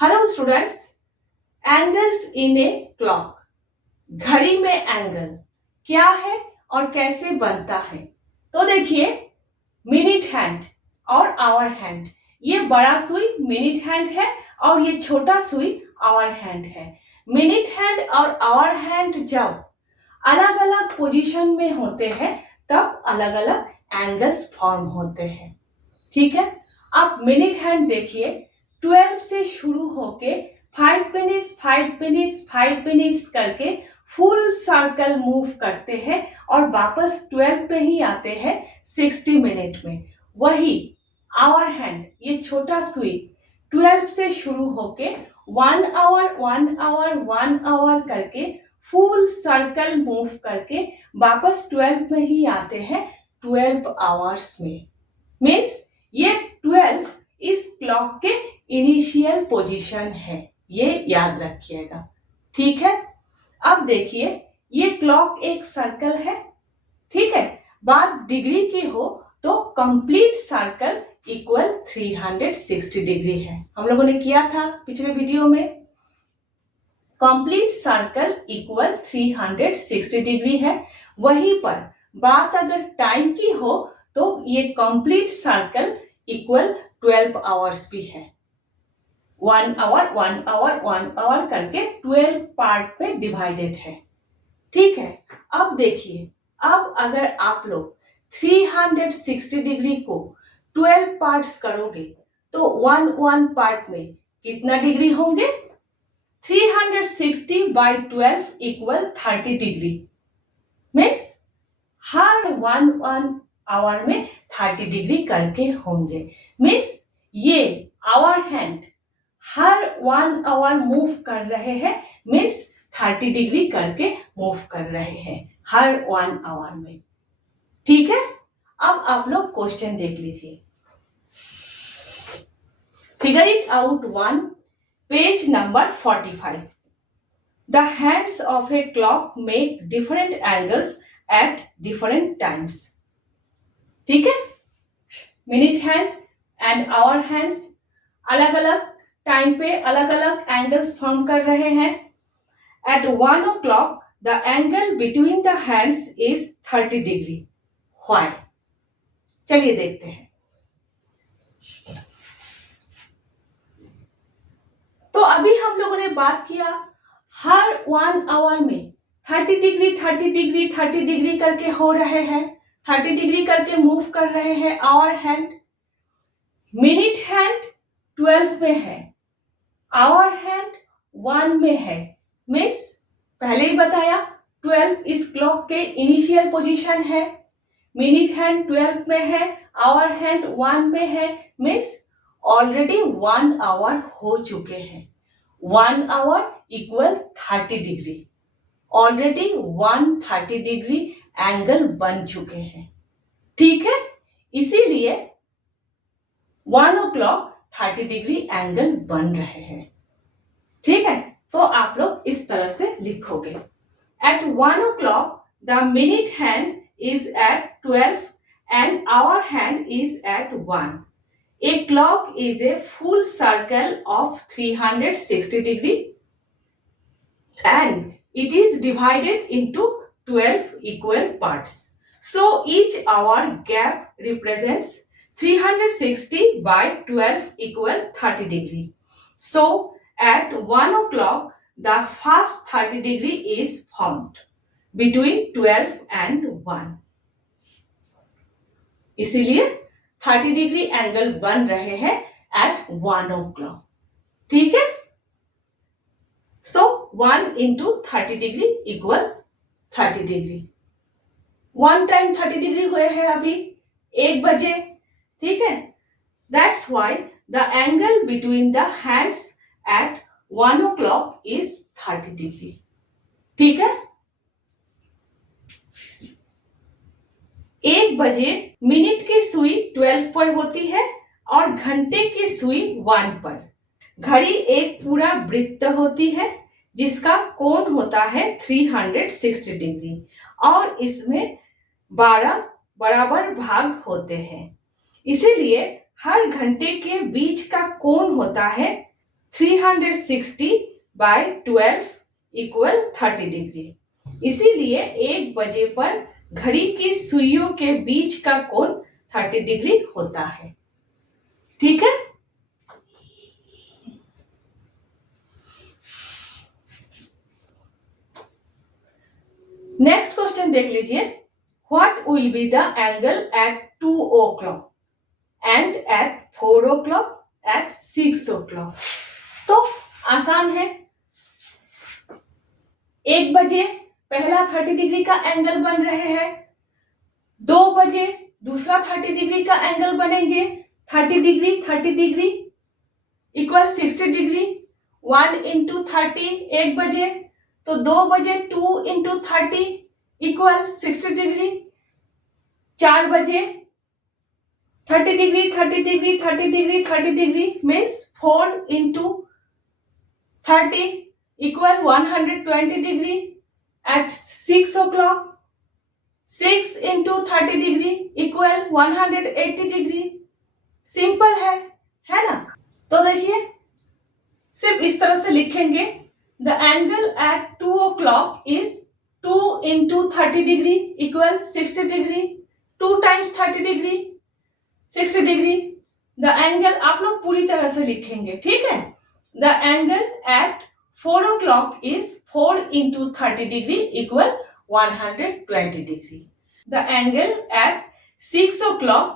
Hello students, angles in a clock. घड़ी में angle क्या है और कैसे बनता है? तो देखिए, मिनट हैंड और आवर हैंड। ये बड़ा सुई मिनट हैंड है और ये छोटा सुई आवर हैंड है। मिनट हैंड और आवर हैंड जब अलग अलग पोजीशन में होते हैं तब अलग अलग एंगल्स फॉर्म होते हैं। ठीक है, आप मिनट हैंड देखिए, 12 से शुरू होके 5 मिनट्स 5 मिनट्स 5 मिनट्स करके फुल सर्कल मूव करते हैं और वापस 12 पे ही आते हैं 60 मिनट में। वही आवर हैंड, ये छोटा सुई 12 से शुरू होके 1 आवर 1 आवर 1 आवर करके फुल सर्कल मूव करके वापस 12 में ही आते हैं 12 आवर्स में। मीन्स ये 12 इस क्लॉक के इनिशियल पोजीशन है, ये याद रखिएगा। ठीक है, अब देखिए, ये क्लॉक एक सर्कल है। ठीक है, बात डिग्री की हो तो कंप्लीट सर्कल इक्वल 360 डिग्री है। हम लोगों ने किया था पिछले वीडियो में। कंप्लीट सर्कल इक्वल 360 डिग्री है। वहीं पर बात अगर टाइम की हो तो ये कंप्लीट सर्कल इक्वल 12 आवर्स भी है। 1 आवर 1 आवर 1 आवर करके 12 पार्ट में डिवाइडेड है। ठीक है, अब देखिए, अब अगर आप लोग 360 डिग्री को 12 पार्ट्स करोगे तो 1 पार्ट में कितना डिग्री होंगे? 360 by 12 इक्वल 30 डिग्री। मीन्स हर 1 आवर में 30 डिग्री करके होंगे। मीन्स ये आवर हैंड हर 1 आवर मूव कर रहे हैं, मीन्स 30 डिग्री करके मूव कर रहे हैं हर 1 आवर में। ठीक है, अब आप लोग क्वेश्चन देख लीजिए। Figure it out 1, page number 45। The hands of a clock make different angles at different times. ठीक है, minute hand and hour hands अलग अलग टाइम पे अलग अलग एंगल्स फॉर्म कर रहे हैं। At 1 o'clock the angle between the hands is 30 degree. Why? चलिए देखते हैं। तो अभी हम लोगों ने बात किया हर 1 आवर में 30 डिग्री 30 डिग्री 30 डिग्री करके हो रहे हैं, 30 डिग्री करके मूव कर रहे हैं आवर हैंड। मिनट हैंड 12 में है, आवर हैंड 1 में है। मीन्स पहले ही बताया 12 इस क्लॉक के इनिशियल पोजीशन है। मिनट हैंड 12 में है, आवर हैंड 1 में है। मीन्स ऑलरेडी 1 आवर हो चुके हैं। 1 hour equal 30 degree. Already 130 degree angle बन चुके हैं। ठीक है, इसीलिए 1 o'clock 30 डिग्री एंगल बन रहे हैं। ठीक है, तो आप लोग इस तरह से लिखोगे। At 1 o'clock the minute hand is at 12 and our hand is at 1. A clock is a full circle of 360 degree and it is divided into 12 equal parts. So each hour gap represents 360 by 12 equal 30 degree. So at 1 o'clock the first 30 degree is formed between 12 and 1. इसीलिए 30 degree angle बन रहे हैं at 1 o'clock. ठीक है, सो 1 into 30 degree equal 30 degree. 1 time 30 degree हुए हैं अभी 1 बजे। ठीक है, that's why the angle between the hands eight 1 o'clock is 30 degree. ठीक है, 1 बजे मिनट की सुई 12 पर होती है और घंटे की सुई 1 पर। घड़ी एक पूरा वृत्त होती है जिसका कोण होता है 360 डिग्री और इसमें 12 बराबर भाग होते हैं। इसीलिए हर घंटे के बीच का कोण होता है 360/12 इक्वल 30 डिग्री। इसीलिए 1 बजे पर घड़ी की सुइयों के बीच का कोण 30 डिग्री होता है। ठीक है। नेक्स्ट क्वेश्चन देख लीजिए। What will be the angle at 2 o'clock and at 4 o'clock at 6 o'clock? तो आसान है। 1 बजे पहला 30 डिग्री का एंगल बन रहे हैं, 2 बजे दूसरा 30 डिग्री का एंगल बनेंगे। 30 डिग्री इक्वल 60 डिग्री। 1 into 30 1 बजे, तो 2 बजे 2 into 30 इक्वल 60 डिग्री। 4 बजे 30 degree 30 degree 30 degree 30 degree means 4 into 30 equal 120 degree. At 6 o'clock 6 into 30 degree equal 180 degree. Simple है ना? तो देखिए सिर्फ इस तरह से लिखेंगे। The angle at 2 o'clock is 2 into 30 degree equal 60 degree. 2 times 30 degree 60 degree. The angle आप लोग पूरी तरह से लिखेंगे, ठीक है। The angle eight 4 o'clock is 4 into 30 degree equal 120 degree. The angle at 6 o'clock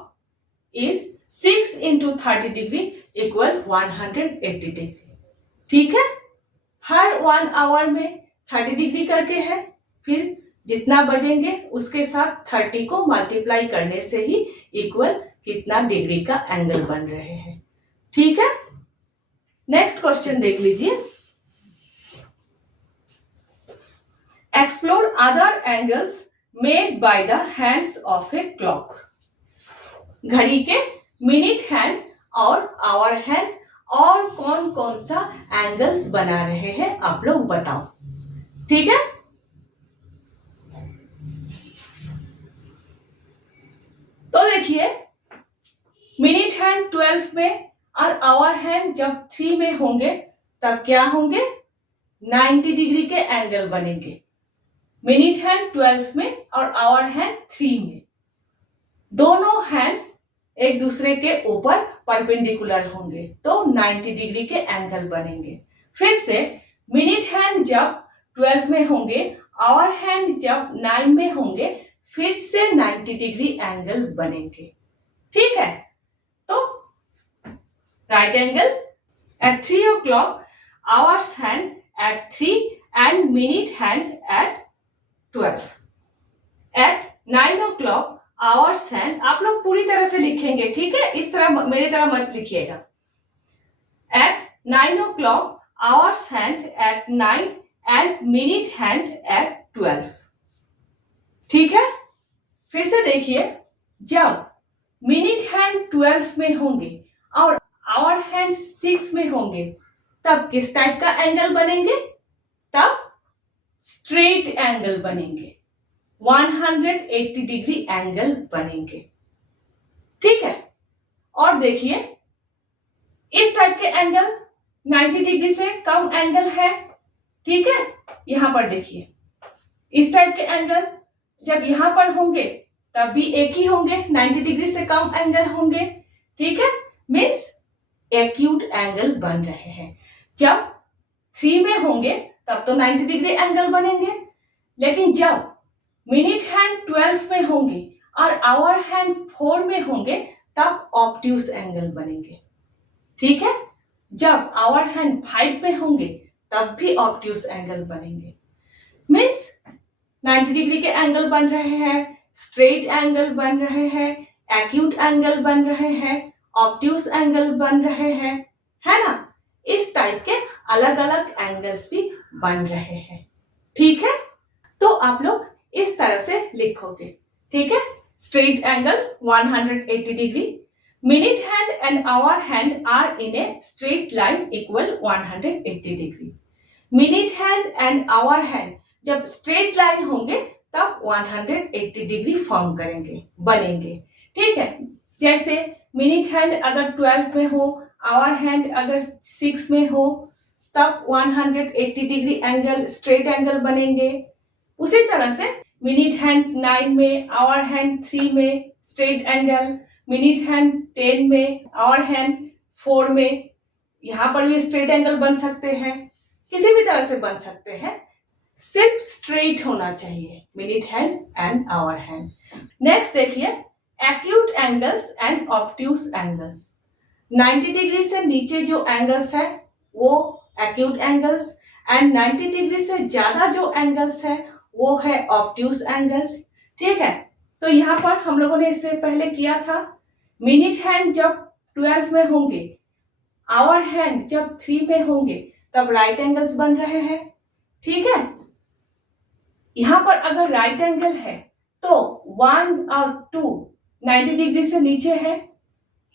is 6 into 30 degree equal 180 degree. ठीक है। हर 1 आवर में 30 डिग्री करके है, फिर जितना बजेंगे उसके साथ 30 को मल्टीप्लाई करने से ही इक्वल कितना डिग्री का एंगल बन रहे हैं। ठीक है। नेक्स्ट क्वेश्चन देख लीजिए। Explore other angles made by the hands of a clock. घड़ी के मिनट हैंड और आवर हैंड और कौन कौन सा एंगल्स बना रहे हैं आप लोग बताओ। ठीक है। तो देखिए मिनट हैंड 12 में और आवर हैंड जब 3 में होंगे तब क्या होंगे? 90 डिग्री के एंगल बनेंगे। मिनट हैंड 12 में और आवर हैंड 3 में। दोनों हैंड्स एक दूसरे के ऊपर परपेंडिकुलर होंगे तो 90 डिग्री के एंगल बनेंगे। फिर से मिनट हैंड जब 12 में होंगे, आवर हैंड जब 9 में होंगे, फिर से 90 डिग्री एंगल बनेंगे। ठीक है। तो right angle at 3 o'clock, hours hand at 3 and minute hand at 12। At 9 o'clock hours hand, आप लोग पूरी तरह से लिखेंगे, ठीक है। इस तरह मेरी तरह मत लिखिएगा। At 9 o'clock hours hand at 9 and minute hand at 12। ठीक है। फिर से देखिए, जब मिनट हैंड 12 में होंगे और आवर हैंड 6 में होंगे तब किस टाइप का एंगल बनेंगे? तब स्ट्रेट एंगल बनेंगे, 180 डिग्री एंगल बनेंगे। ठीक है। और देखिए इस टाइप के एंगल 90 डिग्री से कम एंगल है। ठीक है। यहां पर देखिए इस टाइप के एंगल जब यहां पर होंगे तब भी एक ही होंगे, 90 डिग्री से कम एंगल होंगे। ठीक है। मीन्स एक्यूट एंगल बन रहे हैं। जब 3 में होंगे तब तो 90 डिग्री एंगल बनेंगे, लेकिन जब मिनट हैंड 12 में होंगे और आवर हैंड 4 में होंगे तब ऑब्ट्यूस एंगल बनेंगे। ठीक है। जब आवर हैंड 5 में होंगे तब भी ऑब्ट्यूस एंगल बनेंगे। मीन्स 90 डिग्री के एंगल बन रहे हैं, स्ट्रेट एंगल बन रहे हैं, एक्यूट एंगल बन रहे हैं, ऑब्ट्यूस एंगल बन रहे हैं, है ना। इस टाइप के अलग अलग एंगल्स भी बन रहे हैं। ठीक है। तो आप लोग इस तरह से लिखोगे। ठीक है। Straight angle 180 degree, minute hand and hour hand are in a straight line equal 180 degree. Minute hand and hour hand जब स्ट्रेट लाइन होंगे तब 180 डिग्री फॉर्म करेंगे, बनेंगे। ठीक है। जैसे मिनट हैंड अगर 12 में हो, आवर हैंड अगर 6 में हो तब 180 डिग्री एंगल स्ट्रेट एंगल बनेंगे। उसी तरह से मिनट हैंड 9 में, आवर हैंड 3 में स्ट्रेट एंगल, मिनट हैंड 10 में, आवर हैंड 4 में, यहाँ पर भी स्ट्रेट एंगल बन सकते हैं, किसी भी तरह से बन सकते हैं, सिर्फ स्ट्रेट होना चाहिए minute hand and hour hand. Next देखिए acute angles and obtuse angles. 90 degree से नीचे जो एंगल्स है वो एक्यूट एंगल्स एंड 90 डिग्री से ज्यादा जो एंगल्स है वो है ऑब्ट्यूज एंगल्स। ठीक है, तो यहाँ पर हम लोगों ने इससे पहले किया था मिनट हैंड जब 12 में होंगे, आवर हैंड जब 3 में होंगे तब राइट एंगल्स बन रहे हैं। ठीक है, यहाँ पर अगर राइट एंगल है तो 1 और 2 90 डिग्री से नीचे है,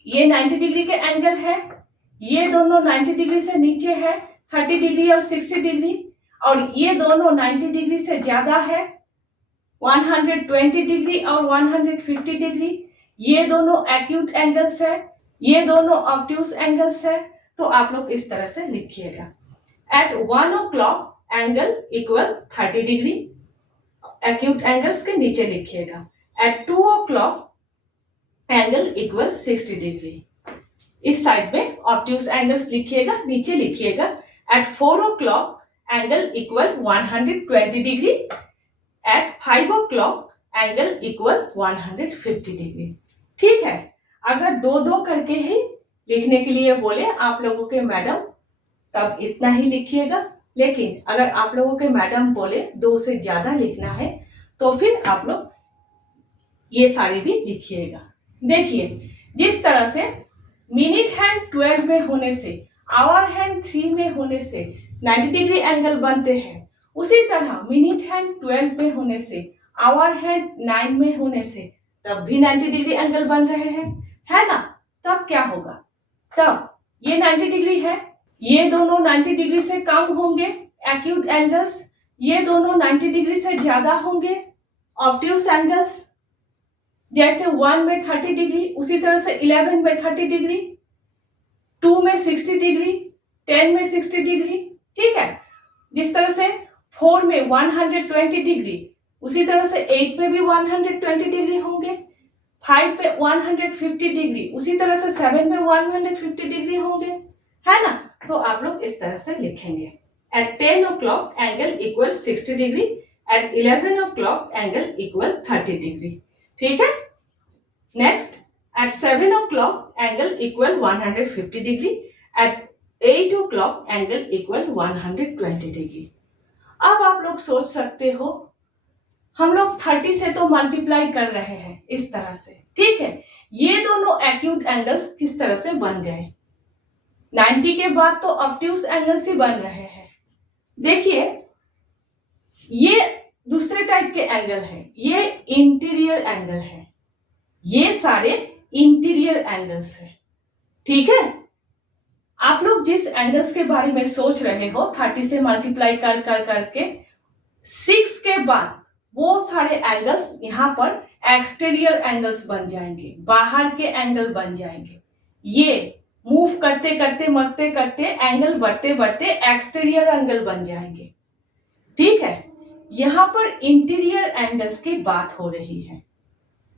ये 90 डिग्री के एंगल है, ये दोनों 90 डिग्री से नीचे है 30 डिग्री और 60 डिग्री, और ये दोनों 90 डिग्री से ज्यादा है 120 डिग्री और 150 डिग्री, ये दोनों एक्यूट एंगल्स है, ये दोनों ऑब्ट्यूज एंगल्स है। तो आप लोग इस तरह से लिखिएगा, at 1 o'clock angle equal 30 degree, acute angles के नीचे लिखिएगा, at 2 o'clock angle equal 60 degree. इस साइड में ऑब्ट्यूज एंगल्स लिखिएगा, नीचे लिखिएगा at 4 o'clock angle equal 120 degree, at 5 o'clock angle equal 150 degree. ठीक है, अगर दो दो करके ही लिखने के लिए बोले आप लोगों के मैडम तब इतना ही लिखिएगा, लेकिन अगर आप लोगों के मैडम बोले 2 से ज्यादा लिखना है तो फिर आप लोग ये सारे भी लिखिएगा। देखिए जिस तरह से मिनट हैंड 12 में होने से, आवर हैंड 3 में होने से 90 डिग्री एंगल बनते हैं, उसी तरह मिनट हैंड 12 में होने से, आवर हैंड 9 में होने से तब भी 90 डिग्री एंगल बन रहे हैं, है ना। तब क्या होगा, तब ये 90 डिग्री है, ये दोनों 90 डिग्री से कम होंगे एक्यूट एंगल्स, ये दोनों 90 डिग्री से ज्यादा होंगे ऑब्ट्यूज एंगल्स। जैसे 1 में 30 डिग्री, उसी तरह से 11 में 30 डिग्री, 2 में 60 डिग्री, 10 में 60 डिग्री। ठीक है, जिस तरह से 4 में 120 डिग्री, उसी तरह से 8 में भी 120 डिग्री होंगे, 5 पे 150 डिग्री, उसी तरह से 7 में 150 डिग्री होंगे, है ना। तो आप लोग इस तरह से लिखेंगे, at 10 o'clock angle equal 60 degree, at 11 o'clock angle equal 30 degree. ठीक है, next at 7 o'clock angle equal 150 degree, at 8 o'clock angle equal 120 degree. अब आप लोग सोच सकते हो हम लोग 30 से तो मल्टीप्लाई कर रहे हैं इस तरह से, ठीक है, ये दोनों एक्यूट एंगल्स किस तरह से बन गए, 90 के बाद तो ऑब्ट्यूज एंगल्स ही बन रहे हैं। देखिए ये दूसरे टाइप के एंगल है, ये इंटीरियर एंगल है, ये सारे इंटीरियर एंगल्स है। ठीक है, आप लोग जिस एंगल्स के बारे में सोच रहे हो 30 से मल्टीप्लाई कर कर करके 6 के बाद वो सारे एंगल्स यहाँ पर एक्सटीरियर एंगल्स बन जाएंगे, बाहर के एंगल बन जाएंगे। ये मूव करते करते एंगल बढ़ते बढ़ते एक्सटीरियर एंगल बन जाएंगे। ठीक है, यहाँ पर इंटीरियर एंगल्स की बात हो रही है,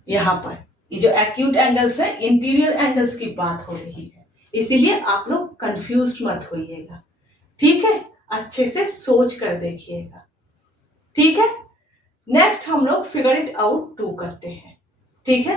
यहाँ पर ये जो एक्यूट एंगल्स है इंटीरियर एंगल्स की बात हो रही है, इसीलिए आप लोग कंफ्यूज्ड मत होइएगा। ठीक है, अच्छे से सोच कर देखिएगा। ठीक है, नेक्स्ट हम लोग फिगर इट आउट 2 करते हैं। ठीक है,